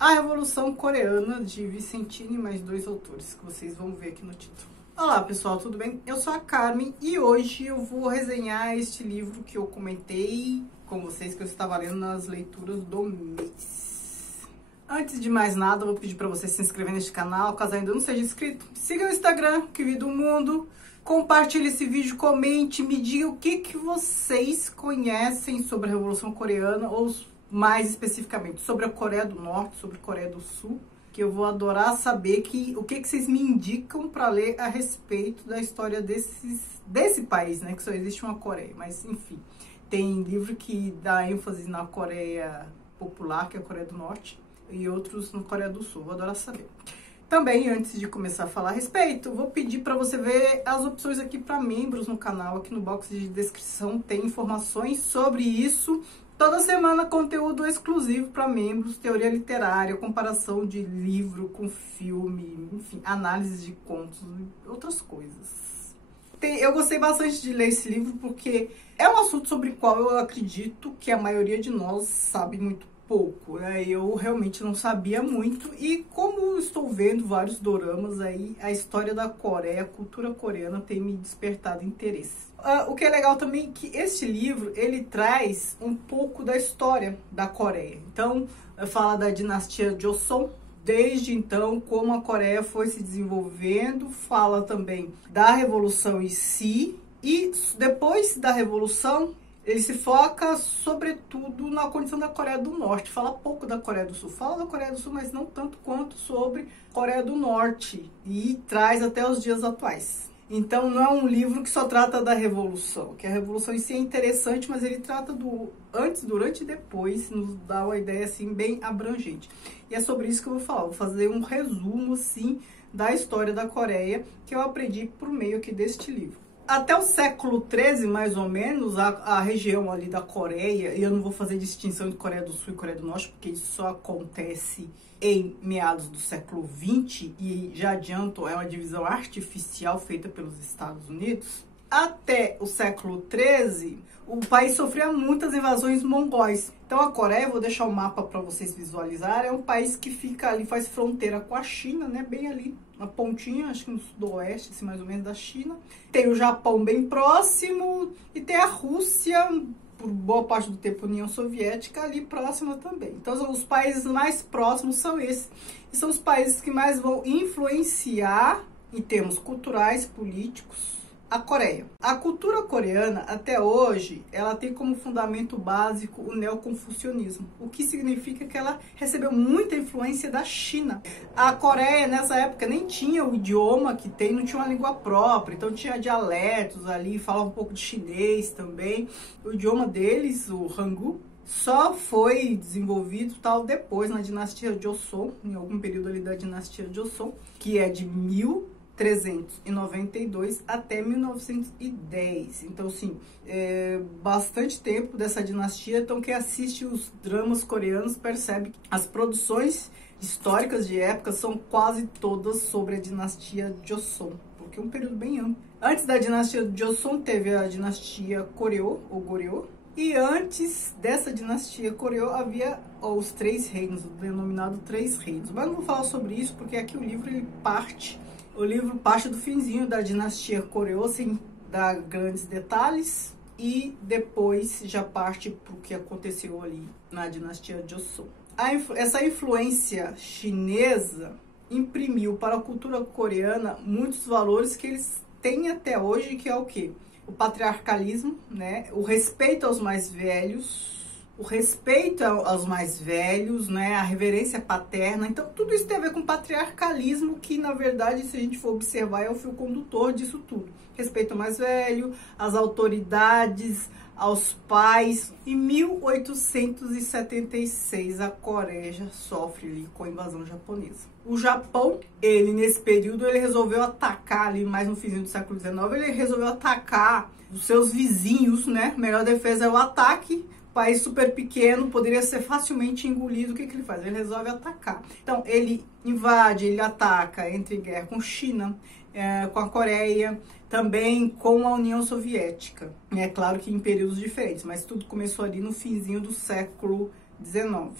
A Revolução Coreana, de Vicentini e mais 2 autores, que vocês vão ver aqui no título. Olá pessoal, tudo bem? Eu sou a Carmen e hoje eu vou resenhar este livro que eu comentei com vocês que eu estava lendo nas leituras do mês. Antes de mais nada, eu vou pedir para você se inscrever neste canal, caso ainda não seja inscrito. Siga no Instagram, Que Vida do Mundo. Compartilhe esse vídeo, comente, me diga o que vocês conhecem sobre a Revolução Coreana ou mais especificamente sobre a Coreia do Norte, sobre a Coreia do Sul, que eu vou adorar saber o que vocês me indicam para ler a respeito da história desse país, né? Que só existe uma Coreia, mas enfim, tem livro que dá ênfase na Coreia popular, que é a Coreia do Norte, e outros na Coreia do Sul, vou adorar saber. Também, antes de começar a falar a respeito, vou pedir para você ver as opções aqui para membros no canal. Aqui no box de descrição tem informações sobre isso. Toda semana conteúdo exclusivo para membros, teoria literária, comparação de livro com filme, enfim, análise de contos e outras coisas. Eu gostei bastante de ler esse livro porque é um assunto sobre o qual eu acredito que a maioria de nós sabe muito pouco, né? Eu realmente não sabia muito e como estou vendo vários doramas aí, a história da Coreia, a cultura coreana tem me despertado interesse. O que é legal também é que este livro, ele traz um pouco da história da Coreia. Então, fala da dinastia Joseon, desde então, como a Coreia foi se desenvolvendo, fala também da Revolução em si e depois da Revolução, ele se foca, sobretudo, na condição da Coreia do Norte. Fala pouco da Coreia do Sul. Fala da Coreia do Sul, mas não tanto quanto sobre Coreia do Norte. E traz até os dias atuais. Então, não é um livro que só trata da Revolução. Que a Revolução em si é interessante, mas ele trata do antes, durante e depois. Nos dá uma ideia, assim, bem abrangente. E é sobre isso que eu vou falar. Vou fazer um resumo, assim, da história da Coreia, que eu aprendi por meio aqui deste livro. Até o século XIII, mais ou menos, a região ali da Coreia, e eu não vou fazer distinção entre Coreia do Sul e Coreia do Norte, porque isso só acontece em meados do século XX, e já adianto, é uma divisão artificial feita pelos Estados Unidos. Até o século XIII, o país sofria muitas invasões mongóis. Então a Coreia, vou deixar o mapa para vocês visualizarem, é um país que fica ali, faz fronteira com a China, né, bem ali na pontinha, acho que no sudoeste, assim, mais ou menos, da China. Tem o Japão bem próximo e tem a Rússia, por boa parte do tempo União Soviética, ali próxima também. Então os países mais próximos são esses. E são os países que mais vão influenciar em termos culturais, políticos, a Coreia. A cultura coreana, até hoje, ela tem como fundamento básico o neoconfucionismo, o que significa que ela recebeu muita influência da China. A Coreia, nessa época, nem tinha o idioma que tem, não tinha uma língua própria, então tinha dialetos ali, falava um pouco de chinês também. O idioma deles, o Hangul, só foi desenvolvido tal depois, na dinastia Joseon, em algum período ali da dinastia Joseon, que é de 1392 até 1910. Então, assim, bastante tempo dessa dinastia. Então, quem assiste os dramas coreanos percebe que as produções históricas de época são quase todas sobre a dinastia Joseon, porque é um período bem amplo. Antes da dinastia Joseon, teve a dinastia Goryeo, ou Goryeo, e antes dessa dinastia Goryeo havia os 3 reinos, o denominado 3 reinos. Mas não vou falar sobre isso, porque aqui o livro parte do finzinho da dinastia Goryeo, sem dar grandes detalhes, e depois já parte para o que aconteceu ali na dinastia Joseon. Essa influência chinesa imprimiu para a cultura coreana muitos valores que eles têm até hoje, que é o quê? O patriarcalismo, né? O respeito aos mais velhos, né? A reverência paterna. Então, tudo isso tem a ver com patriarcalismo, que, na verdade, se a gente for observar, é o fio condutor disso tudo. Respeito ao mais velho, às autoridades, aos pais. Em 1876, a Coreia já sofre ali com a invasão japonesa. O Japão, nesse período, ele resolveu atacar ali, mais no finzinho do século XIX, ele resolveu atacar os seus vizinhos, né? A melhor defesa é o ataque. País super pequeno, poderia ser facilmente engolido. O que ele faz? Ele resolve atacar. Então, ele invade, ele ataca, entra em guerra com China, com a Coreia, também com a União Soviética. É claro que em períodos diferentes, mas tudo começou ali no finzinho do século XIX.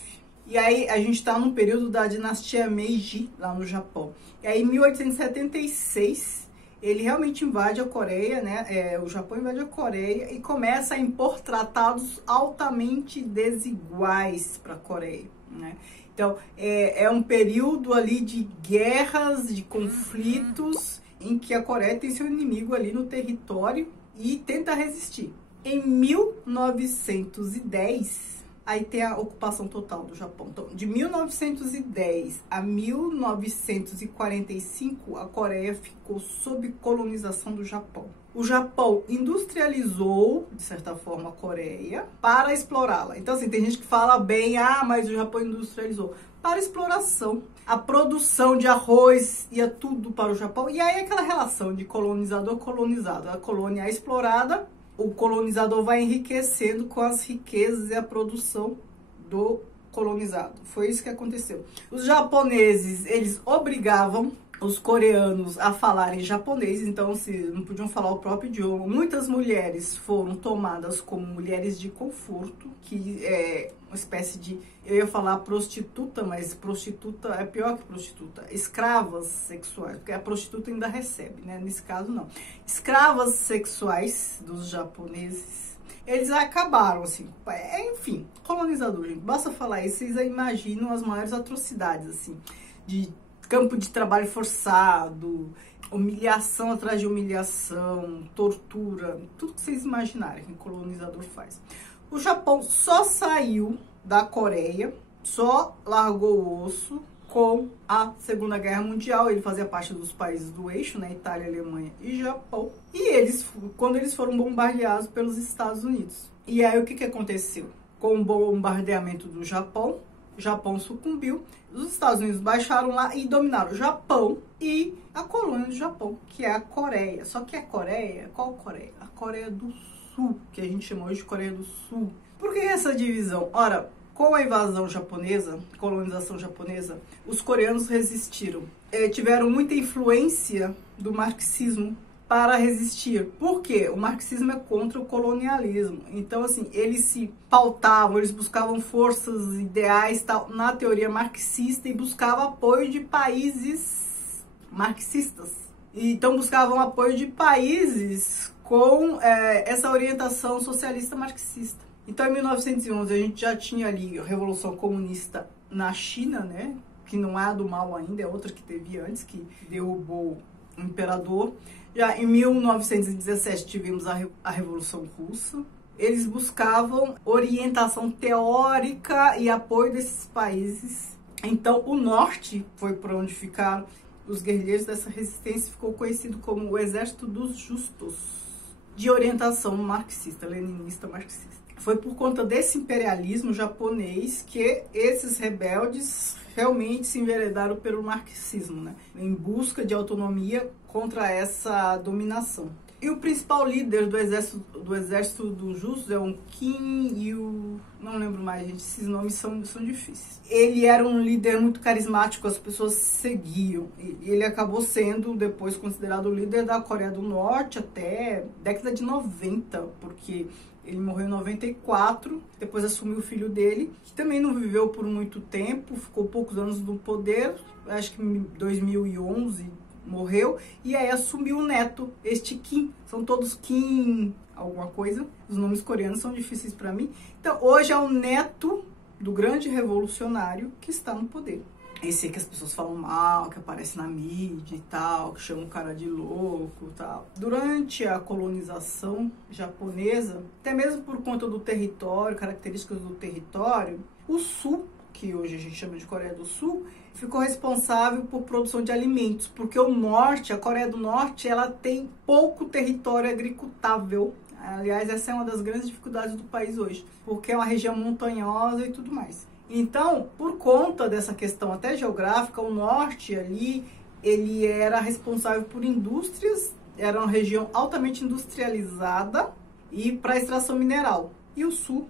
E aí a gente está no período da dinastia Meiji, lá no Japão. E aí em 1876, ele realmente invade a Coreia, né? O Japão invade a Coreia e começa a impor tratados altamente desiguais para a Coreia, né? Então, é um período ali de guerras, de conflitos, em que a Coreia tem seu inimigo ali no território e tenta resistir. Em 1910, aí tem a ocupação total do Japão. Então, de 1910 a 1945, a Coreia ficou sob colonização do Japão. O Japão industrializou, de certa forma, a Coreia para explorá-la. Então, assim, tem gente que fala bem, mas o Japão industrializou. Para exploração. A produção de arroz ia tudo para o Japão. E aí aquela relação de colonizador-colonizado. A colônia é explorada, o colonizador vai enriquecendo com as riquezas e a produção do colonizado. Foi isso que aconteceu. Os japoneses, eles obrigavam os coreanos a falarem japonês, então se não podiam falar o próprio idioma. Muitas mulheres foram tomadas como mulheres de conforto, que é uma espécie de, eu ia falar prostituta, mas prostituta é pior que prostituta, escravas sexuais, porque a prostituta ainda recebe, né? Nesse caso não. Escravas sexuais dos japoneses. Eles acabaram, assim, enfim, colonizador, gente. Basta falar isso, vocês imaginam as maiores atrocidades, assim, de campo de trabalho forçado, humilhação atrás de humilhação, tortura, tudo que vocês imaginarem que o colonizador faz. O Japão só saiu da Coreia, só largou o osso com a Segunda Guerra Mundial. Ele fazia parte dos países do eixo, né, Itália, Alemanha e Japão. E quando eles foram bombardeados pelos Estados Unidos. E aí o que aconteceu? Com o bombardeamento do Japão, o Japão sucumbiu, os Estados Unidos baixaram lá e dominaram o Japão e a colônia do Japão, que é a Coreia. Só que a Coreia, qual Coreia? A Coreia do Sul, que a gente chama hoje de Coreia do Sul. Por que essa divisão? Ora, com a invasão japonesa, colonização japonesa, os coreanos resistiram. Tiveram muita influência do marxismo para resistir. Por quê? O marxismo é contra o colonialismo. Então, assim, eles se pautavam, eles buscavam forças ideais tal, na teoria marxista e buscavam apoio de países marxistas. Então, buscavam apoio de países com essa orientação socialista marxista. Então, em 1911, a gente já tinha ali a Revolução Comunista na China, né? Que não é a do mal ainda, é outra que teve antes, que derrubou o imperador. Já em 1917 tivemos a Revolução Russa. Eles buscavam orientação teórica e apoio desses países. Então, o norte foi para onde ficaram os guerrilheiros dessa resistência, ficou conhecido como o Exército dos Justos, de orientação marxista, leninista marxista. Foi por conta desse imperialismo japonês que esses rebeldes realmente se enveredaram pelo marxismo, né? Em busca de autonomia contra essa dominação. E o principal líder do exército dos justos é o Kim e o... não lembro mais, gente, esses nomes são difíceis. Ele era um líder muito carismático, as pessoas seguiam. Ele acabou sendo depois considerado o líder da Coreia do Norte até década de 90, porque ele morreu em 94, depois assumiu o filho dele, que também não viveu por muito tempo, ficou poucos anos no poder, acho que em 2011 morreu, e aí assumiu o neto, este Kim. São todos Kim alguma coisa, os nomes coreanos são difíceis para mim. Então, hoje é o neto do grande revolucionário que está no poder. Esse que as pessoas falam mal, que aparece na mídia e tal, que chama o cara de louco e tal. Durante a colonização japonesa, até mesmo por conta do território, características do território, o Sul, que hoje a gente chama de Coreia do Sul, ficou responsável por produção de alimentos, porque o norte, a Coreia do Norte, ela tem pouco território agricultável. Aliás, essa é uma das grandes dificuldades do país hoje, porque é uma região montanhosa e tudo mais. Então, por conta dessa questão até geográfica, o norte ali, ele era responsável por indústrias, era uma região altamente industrializada e para extração mineral. E o sul,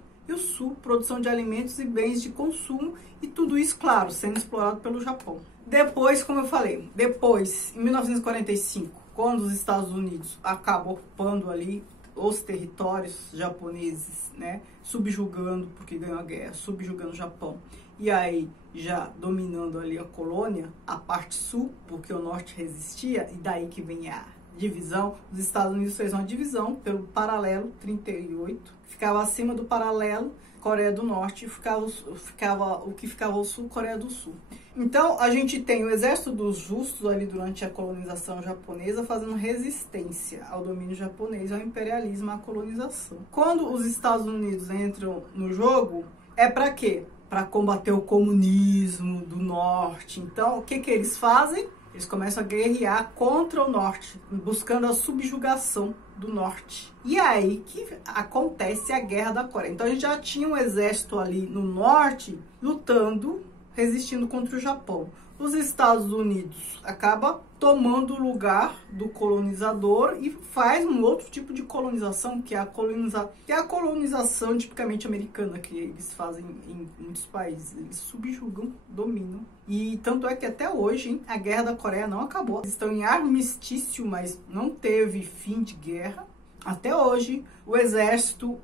produção de alimentos e bens de consumo, e tudo isso, claro, sendo explorado pelo Japão. Depois, como eu falei, em 1945, quando os Estados Unidos acabam ocupando ali os territórios japoneses, né, subjugando, porque ganhou a guerra, subjugando o Japão, e aí já dominando ali a colônia, a parte sul, porque o norte resistia, e daí que vem a divisão. Os Estados Unidos fez uma divisão pelo paralelo 38, ficava acima do paralelo Coreia do Norte, ficava o que ficava ao sul, Coreia do Sul. Então, a gente tem o exército dos justos ali durante a colonização japonesa fazendo resistência ao domínio japonês, ao imperialismo, à colonização. Quando os Estados Unidos entram no jogo, é para quê? Para combater o comunismo do norte. Então, o que eles fazem? Eles começam a guerrear contra o norte, buscando a subjugação do norte. E é aí que acontece a Guerra da Coreia. Então a gente já tinha um exército ali no norte lutando, resistindo contra o Japão. Os Estados Unidos acaba tomando o lugar do colonizador e faz um outro tipo de colonização, que é a colonização tipicamente americana, que eles fazem em muitos países. Eles subjugam, dominam. E tanto é que até hoje, hein, a Guerra da Coreia não acabou. Eles estão em armistício, mas não teve fim de guerra. Até hoje, o exército,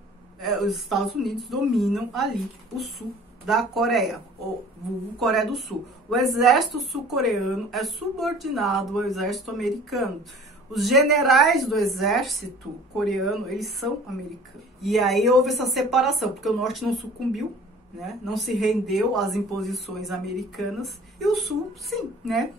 os Estados Unidos dominam ali o sul da Coreia, ou Coreia do Sul. O exército sul-coreano é subordinado ao exército americano. Os generais do exército coreano, eles são americanos. E aí houve essa separação, porque o norte não sucumbiu, né? Não se rendeu às imposições americanas. E o sul, sim, né?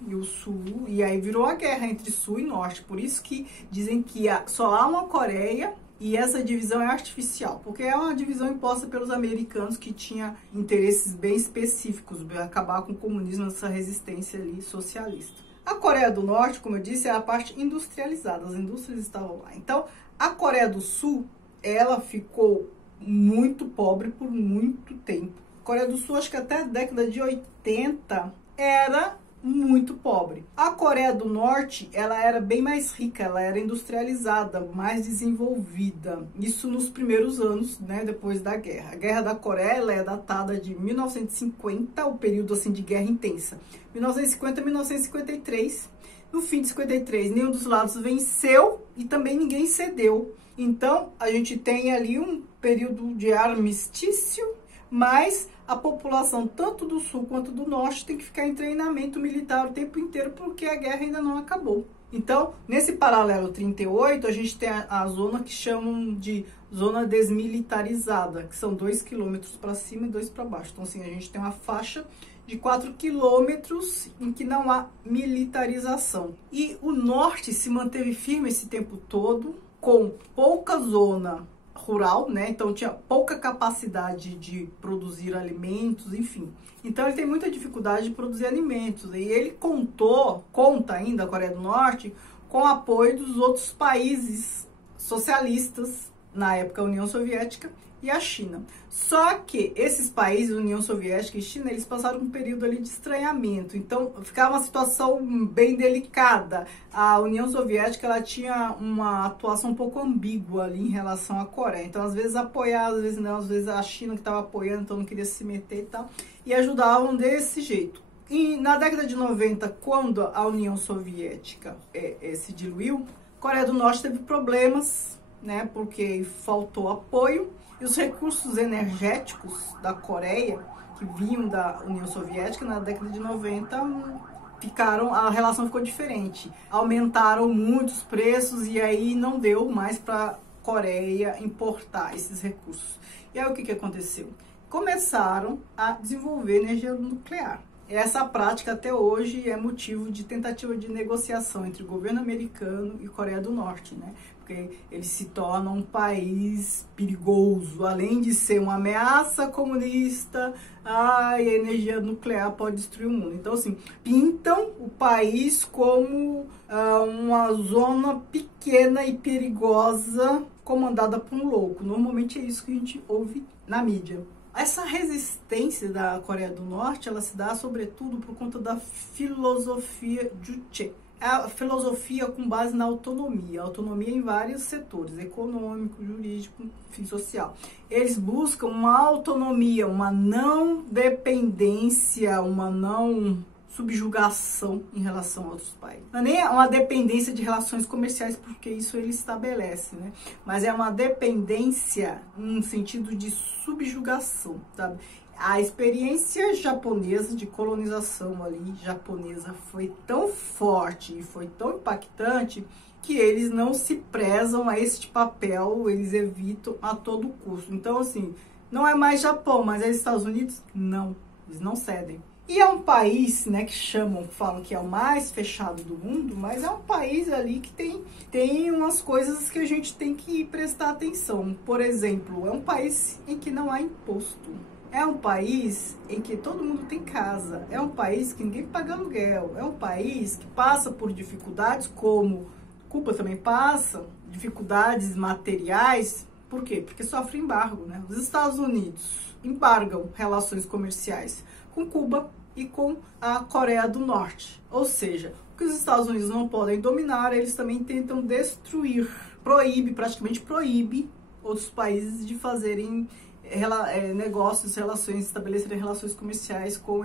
E aí virou a guerra entre sul e norte. Por isso que dizem que só há uma Coreia. E essa divisão é artificial, porque é uma divisão imposta pelos americanos que tinha interesses bem específicos, acabar com o comunismo, essa resistência ali socialista. A Coreia do Norte, como eu disse, é a parte industrializada, as indústrias estavam lá. Então, a Coreia do Sul, ela ficou muito pobre por muito tempo. A Coreia do Sul, acho que até a década de 80, era muito pobre. A Coreia do Norte, ela era bem mais rica, ela era industrializada, mais desenvolvida. Isso nos primeiros anos, né, depois da guerra. A Guerra da Coreia, ela é datada de 1950, o período assim de guerra intensa. 1950 a 1953. No fim de 53, nenhum dos lados venceu e também ninguém cedeu. Então, a gente tem ali um período de armistício, mas a população, tanto do sul quanto do norte, tem que ficar em treinamento militar o tempo inteiro, porque a guerra ainda não acabou. Então, nesse paralelo 38, a gente tem a zona que chamam de zona desmilitarizada, que são 2 quilômetros para cima e 2 para baixo. Então, assim, a gente tem uma faixa de 4 quilômetros em que não há militarização. E o norte se manteve firme esse tempo todo, com pouca zona rural, né? Então tinha pouca capacidade de produzir alimentos, enfim. Então ele tem muita dificuldade de produzir alimentos. E ele conta ainda, a Coreia do Norte, com o apoio dos outros países socialistas, na época a União Soviética e a China. Só que esses países, União Soviética e China, eles passaram um período ali de estranhamento. Então ficava uma situação bem delicada. A União Soviética, ela tinha uma atuação um pouco ambígua ali em relação à Coreia. Então às vezes apoiava, às vezes não, às vezes a China que estava apoiando, então não queria se meter e tal. E ajudavam desse jeito. E na década de 90, quando a União Soviética se diluiu, a Coreia do Norte teve problemas, né, porque faltou apoio. E os recursos energéticos da Coreia, que vinham da União Soviética, na década de 90, a relação ficou diferente. Aumentaram muito os preços e aí não deu mais para a Coreia importar esses recursos. E aí o que aconteceu? Começaram a desenvolver energia nuclear. Essa prática até hoje é motivo de tentativa de negociação entre o governo americano e Coreia do Norte, né? Porque eles se tornam um país perigoso, além de ser uma ameaça comunista, a energia nuclear pode destruir o mundo. Então, assim, pintam o país como uma zona pequena e perigosa, comandada por um louco. Normalmente é isso que a gente ouve na mídia. Essa resistência da Coreia do Norte, ela se dá sobretudo por conta da filosofia Juche. É a filosofia com base na autonomia em vários setores, econômico, jurídico, enfim, social. Eles buscam uma autonomia, uma não dependência, uma não subjugação em relação a outros países. Não é nem uma dependência de relações comerciais, porque isso ele estabelece, né? Mas é uma dependência no sentido de subjugação, sabe? A experiência japonesa de colonização ali, japonesa, foi tão forte e foi tão impactante que eles não se prezam a este papel, eles evitam a todo custo. Então, assim, não é mais Japão, mas é Estados Unidos? Não, eles não cedem. E é um país, né, que falam que é o mais fechado do mundo, mas é um país ali que tem umas coisas que a gente tem que prestar atenção. Por exemplo, é um país em que não há imposto. É um país em que todo mundo tem casa. É um país que ninguém paga aluguel. É um país que passa por dificuldades como Cuba também passa, dificuldades materiais. Por quê? Porque sofre embargo, né? Os Estados Unidos embargam relações comerciais com Cuba e com a Coreia do Norte. Ou seja, o que os Estados Unidos não podem dominar, eles também tentam destruir. Praticamente proíbe outros países de fazerem negócios, estabelecerem relações comerciais com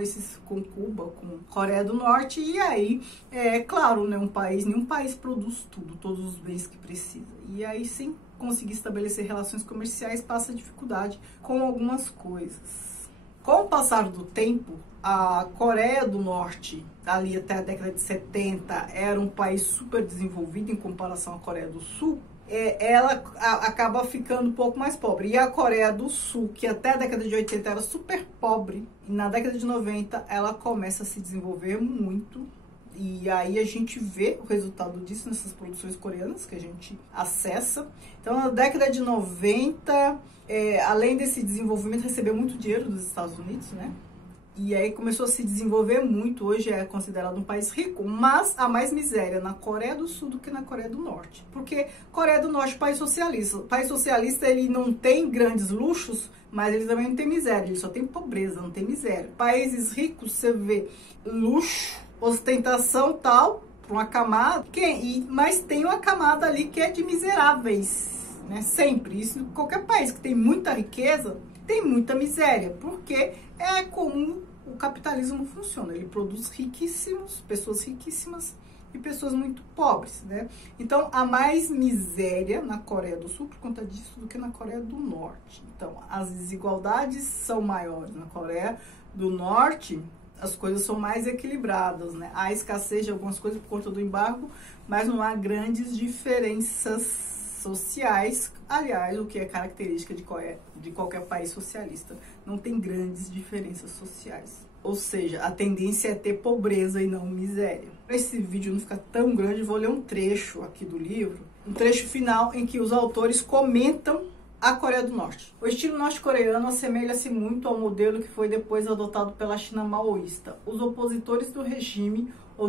Cuba, com Coreia do Norte. E aí, claro, né, nenhum país produz todos os bens que precisa. E aí, sem conseguir estabelecer relações comerciais, passa dificuldade com algumas coisas. Com o passar do tempo, a Coreia do Norte, ali até a década de 70, era um país super desenvolvido em comparação à Coreia do Sul. Ela acaba ficando um pouco mais pobre. E a Coreia do Sul, que até a década de 80 era super pobre, e na década de 90 ela começa a se desenvolver muito. E aí a gente vê o resultado disso nessas produções coreanas que a gente acessa. Então, na década de 90, além desse desenvolvimento, recebeu muito dinheiro dos Estados Unidos, né? E aí começou a se desenvolver muito. Hoje é considerado um país rico, mas há mais miséria na Coreia do Sul do que na Coreia do Norte. Porque Coreia do Norte é um país socialista. O país socialista, ele não tem grandes luxos, mas ele também não tem miséria. Ele só tem pobreza, não tem miséria. Países ricos, você vê luxo, ostentação, tal, para uma camada, mas tem uma camada ali que é de miseráveis, né? Sempre. Isso em qualquer país que tem muita riqueza, tem muita miséria, porque é como o capitalismo funciona. Ele produz pessoas riquíssimas e pessoas muito pobres, né? Então, há mais miséria na Coreia do Sul por conta disso do que na Coreia do Norte. Então, as desigualdades são maiores. Na Coreia do Norte, as coisas são mais equilibradas, né? Há escassez de algumas coisas por conta do embargo, mas não há grandes diferenças sociais. Aliás, o que é característica de qualquer país socialista. Não tem grandes diferenças sociais. Ou seja, a tendência é ter pobreza e não miséria. Para esse vídeo não ficar tão grande, vou ler um trecho aqui do livro, um trecho final em que os autores comentam a Coreia do Norte. O estilo norte-coreano assemelha-se muito ao modelo que foi depois adotado pela China maoísta. Os opositores do regime, ou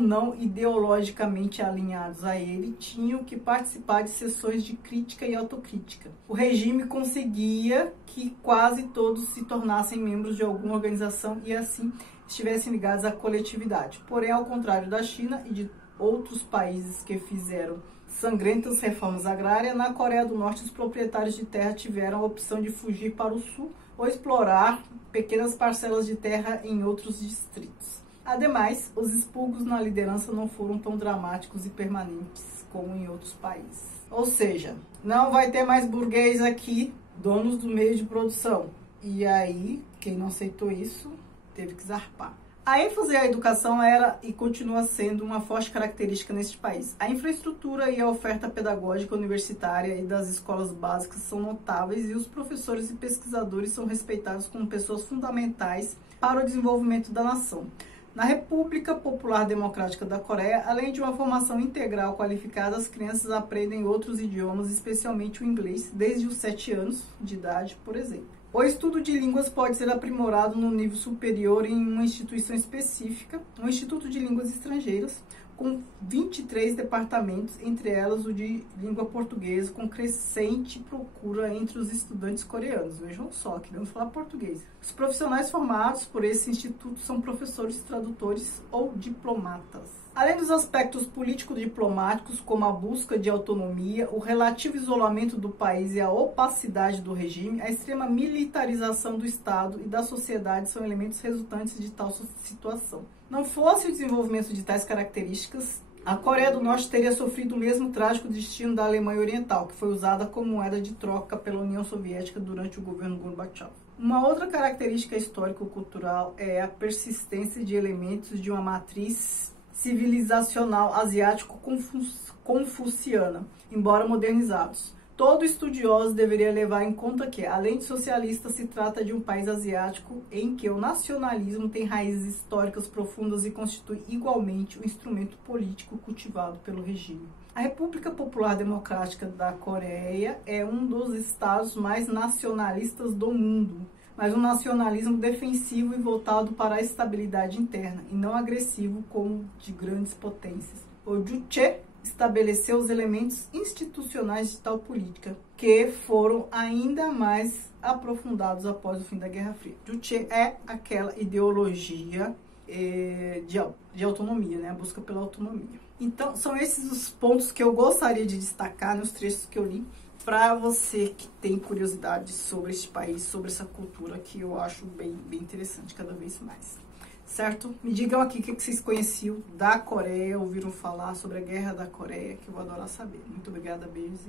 não ideologicamente alinhados a ele, tinham que participar de sessões de crítica e autocrítica. O regime conseguia que quase todos se tornassem membros de alguma organização e assim estivessem ligados à coletividade. Porém, ao contrário da China e de outros países que fizeram sangrentas reformas agrárias, na Coreia do Norte os proprietários de terra tiveram a opção de fugir para o sul ou explorar pequenas parcelas de terra em outros distritos. Ademais, os expurgos na liderança não foram tão dramáticos e permanentes como em outros países. Ou seja, não vai ter mais burguês aqui, donos do meio de produção. E aí, quem não aceitou isso, teve que zarpar. A ênfase à educação era e continua sendo uma forte característica neste país. A infraestrutura e a oferta pedagógica universitária e das escolas básicas são notáveis e os professores e pesquisadores são respeitados como pessoas fundamentais para o desenvolvimento da nação. Na República Popular Democrática da Coreia, além de uma formação integral qualificada, as crianças aprendem outros idiomas, especialmente o inglês, desde os 7 anos de idade, por exemplo. O estudo de línguas pode ser aprimorado no nível superior em uma instituição específica, um Instituto de Línguas Estrangeiras, com 23 departamentos, entre elas o de língua portuguesa, com crescente procura entre os estudantes coreanos. Vejam só, queremos falar português. Os profissionais formados por esse instituto são professores, tradutores ou diplomatas. Além dos aspectos político-diplomáticos, como a busca de autonomia, o relativo isolamento do país e a opacidade do regime, a extrema militarização do Estado e da sociedade são elementos resultantes de tal situação. Não fosse o desenvolvimento de tais características, a Coreia do Norte teria sofrido o mesmo trágico destino da Alemanha Oriental, que foi usada como moeda de troca pela União Soviética durante o governo Gorbachev. Uma outra característica histórico-cultural é a persistência de elementos de uma matriz civilizacional asiático-confuciana, embora modernizados. Todo estudioso deveria levar em conta que, além de socialista, se trata de um país asiático em que o nacionalismo tem raízes históricas profundas e constitui igualmente um instrumento político cultivado pelo regime. A República Popular Democrática da Coreia é um dos estados mais nacionalistas do mundo, mas um nacionalismo defensivo e voltado para a estabilidade interna, e não agressivo como de grandes potências. O Juche estabeleceu os elementos institucionais de tal política, que foram ainda mais aprofundados após o fim da Guerra Fria. Juche é aquela ideologia de autonomia, né? A busca pela autonomia. Então, são esses os pontos que eu gostaria de destacar nos trechos que eu li, para você que tem curiosidade sobre este país, sobre essa cultura, que eu acho bem interessante cada vez mais. Certo? Me digam aqui o que vocês conheciam da Coreia, ouviram falar sobre a Guerra da Coreia, que eu vou adorar saber. Muito obrigada, beijos.